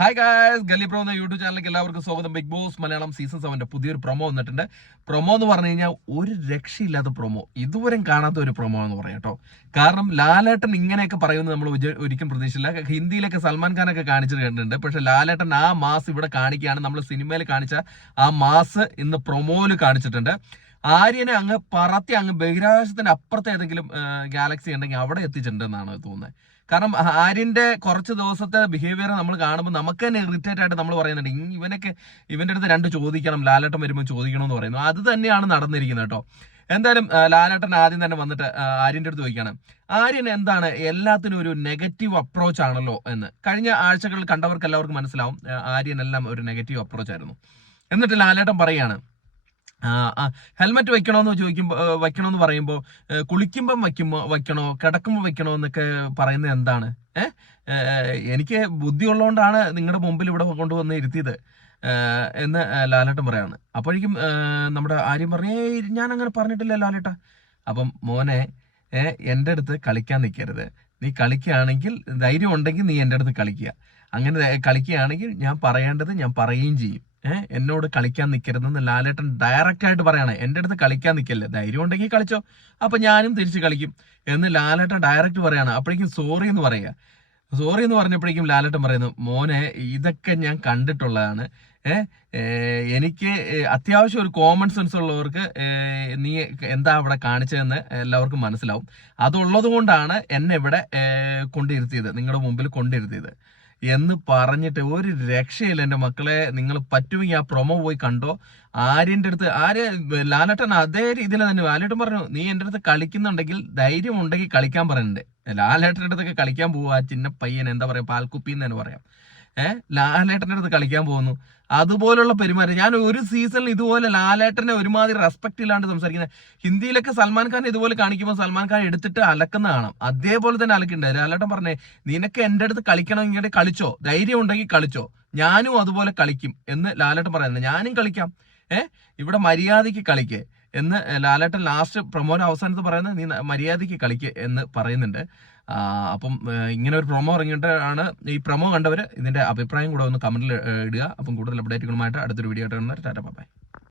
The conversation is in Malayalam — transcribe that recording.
ഹായ് ഗായ്സ്, ഗല്ലി പ്രോ എന്ന യൂട്യൂബ് ചാനലിലേക്ക് എല്ലാവർക്കും സ്വാഗതം. ബിഗ് ബോസ് മലയാളം സീസൺ 7 പുതിയൊരു പ്രൊമോ വന്നിട്ടുണ്ട്. പ്രൊമോ എന്ന് പറഞ്ഞു കഴിഞ്ഞാൽ ഒരു രക്ഷയില്ലാത്ത പ്രൊമോ, ഇതുവരെ കാണാത്ത ഒരു പ്രൊമോ എന്ന് പറയാം കേട്ടോ. കാരണം ലാലേട്ടൻ ഇങ്ങനെയൊക്കെ പറയുന്നത് നമ്മൾ ഒരിക്കലും പ്രതീക്ഷിച്ചില്ല. ഹിന്ദിയിലൊക്കെ സൽമാൻ ഖാനൊക്കെ കാണിച്ചിട്ട് കണ്ടിട്ടുണ്ട്. പക്ഷെ ലാലേട്ടൻ ആ മാസ് ഇവിടെ കാണിക്കുകയാണ്. നമ്മൾ സിനിമയിൽ കാണിച്ച ആ മാസ് ഇന്ന് പ്രൊമോയിൽ കാണിച്ചിട്ടുണ്ട്. ആര്യനെ അങ്ങ് പറത്തി അങ്ങ് ബഹിരാകാശത്തിന്റെ അപ്പുറത്തെ ഏതെങ്കിലും ഗാലക്സി ഉണ്ടെങ്കിൽ അവിടെ എത്തിച്ചിട്ടുണ്ടെന്നാണ് തോന്നുന്നത്. കാരണം ആര്യന്റെ കുറച്ച് ദിവസത്തെ ബിഹേവിയർ നമ്മൾ കാണുമ്പോൾ നമുക്ക് തന്നെ ഇറിറ്റേറ്റ് ആയിട്ട് നമ്മൾ പറയുന്നുണ്ട്, ഇവന്റെ അടുത്ത് രണ്ട് ചോദിക്കണം, ലാലേട്ടൻ വരുമ്പോൾ ചോദിക്കണം എന്ന് പറയുന്നു. അത് തന്നെയാണ് നടന്നിരിക്കുന്നത് കേട്ടോ. എന്തായാലും ലാലേട്ടൻ ആദ്യം തന്നെ വന്നിട്ട് ആര്യന്റെ അടുത്ത് ചോദിക്കുകയാണ്, ആര്യൻ എന്താണ് എല്ലാത്തിനും ഒരു നെഗറ്റീവ് അപ്രോച്ച് ആണല്ലോ എന്ന്. കഴിഞ്ഞ ആഴ്ചകളിൽ കണ്ടവർക്ക് എല്ലാവർക്കും മനസ്സിലാവും, ആര്യൻ എല്ലാം ഒരു നെഗറ്റീവ് അപ്രോച്ച് ആയിരുന്നു. എന്നിട്ട് ലാലേട്ടൻ പറയാണ്, ഹെൽമെറ്റ് വെക്കണമെന്ന് പറയുമ്പോൾ കുളിക്കുമ്പം വെക്കണോ, കിടക്കുമ്പോൾ വെക്കണോ എന്നൊക്കെ പറയുന്നത് എന്താണ്? എനിക്ക് ബുദ്ധി ഉള്ളതുകൊണ്ടാണ് നിങ്ങളുടെ മുമ്പിൽ ഇവിടെ കൊണ്ടുവന്ന് ഇരുത്തിയത് എന്ന് ലാലേട്ടൻ പറയാണ്. അപ്പോഴേക്കും നമ്മുടെ ആര്യം പറഞ്ഞു, ഞാൻ അങ്ങനെ പറഞ്ഞിട്ടില്ല ലാലേട്ട. അപ്പം മോനെ, എൻ്റെ അടുത്ത് കളിക്കാൻ നിൽക്കരുത്. നീ കളിക്കുകയാണെങ്കിൽ ധൈര്യം ഉണ്ടെങ്കിൽ നീ എൻ്റെ അടുത്ത് കളിക്കുക. അങ്ങനെ കളിക്കുകയാണെങ്കിൽ ഞാൻ പറയേണ്ടത് ഞാൻ പറയുകയും ചെയ്യും. എന്നോട് കളിക്കാൻ നിൽക്കരുതെന്ന് ലാലേട്ടൻ ഡയറക്റ്റ് ആയിട്ട് പറയാണ്. എൻ്റെ അടുത്ത് കളിക്കാൻ നിൽക്കല്ലേ, ധൈര്യം ഉണ്ടെങ്കിൽ കളിച്ചോ, അപ്പൊ ഞാനും തിരിച്ച് കളിക്കും എന്ന് ലാലേട്ടൻ ഡയറക്റ്റ് പറയാണ്. അപ്പോഴേക്കും സോറി എന്ന് പറയുക. സോറി എന്ന് പറഞ്ഞപ്പോഴേക്കും ലാലേട്ടൻ പറയുന്നു, മോനെ ഇതൊക്കെ ഞാൻ കണ്ടിട്ടുള്ളതാണ്. എനിക്ക് അത്യാവശ്യം ഒരു കോമൺ സെൻസ് ഉള്ളവർക്ക് നീ എന്താ അവിടെ കാണിച്ചതെന്ന് എല്ലാവർക്കും മനസ്സിലാവും. അതുള്ളത് കൊണ്ടാണ് എന്നെ ഇവിടെ കൊണ്ടിരുത്തിയത്, നിങ്ങളുടെ മുമ്പിൽ കൊണ്ടിരുത്തിയത് എന്ന് പറഞ്ഞിട്ട് ഒരു രക്ഷയില്ല. എൻ്റെ മക്കളെ, നിങ്ങൾ പറ്റുമെങ്കിൽ ആ പ്രൊമോ പോയി കണ്ടോ. ആര്യൻ്റെ അടുത്ത് ലാലേട്ടൻ അതേ രീതിയിൽ തന്നെ ലാലേട്ടൻ പറഞ്ഞു, നീ എൻ്റെ അടുത്ത് കളിക്കുന്നുണ്ടെങ്കിൽ ധൈര്യം ഉണ്ടെങ്കിൽ കളിക്കാൻ പറയുന്നുണ്ട്. ലാലേട്ടൻ്റെ അടുത്തൊക്കെ കളിക്കാൻ പോവുക, ചിന്ന പയ്യൻ എന്താ പറയാ, പാൽക്കുപ്പിന്ന് തന്നെ പറയാം. ലാലേട്ടൻ്റെ അടുത്ത് കളിക്കാൻ പോകുന്നു. അതുപോലുള്ള പെരുമാറ്റം ഞാൻ ഒരു സീസണിൽ ഇതുപോലെ ലാലേട്ടനെ ഒരുമാതിരി റെസ്പെക്ട് ഇല്ലാണ്ട് സംസാരിക്കുന്നത്. ഹിന്ദിയിലൊക്കെ സൽമാൻ ഖാൻ ഇതുപോലെ കാണിക്കുമ്പോൾ സൽമാൻ ഖാൻ എടുത്തിട്ട് അലക്കുന്ന കാണാം. അതേപോലെ തന്നെ അലക്കുന്നുണ്ട്. ലാലേട്ടൻ പറഞ്ഞേ, നിനക്ക് എൻ്റെ അടുത്ത് കളിക്കണം, ഇങ്ങനെ കളിച്ചോ, ധൈര്യം ഉണ്ടെങ്കിൽ കളിച്ചോ, ഞാനും അതുപോലെ കളിക്കും എന്ന് ലാലേട്ടൻ പറയുന്നത്. ഞാനും കളിക്കാം, ഇവിടെ മര്യാദയ്ക്ക് കളിക്കേ എന്ന് ലാലേട്ടൻ ലാസ്റ്റ് പ്രൊമോയുടെ അവസാനത്ത് പറയുന്നത്, നീ മര്യാദയ്ക്ക് കളിക്ക് എന്ന് പറയുന്നുണ്ട്. അപ്പം ഇങ്ങനെ ഒരു പ്രൊമോ ഇറങ്ങിയിട്ടാണ്. ഈ പ്രൊമോ കണ്ടവർ ഇതിന്റെ അഭിപ്രായം കൂടെ ഒന്ന് കമന്റിൽ ഇടുക. അപ്പം കൂടുതൽ അപ്ഡേറ്റുകളുമായിട്ട് അടുത്തൊരു വീഡിയോ ആയിട്ട് കാണുന്നവർ ടാറ്റ ബൈ.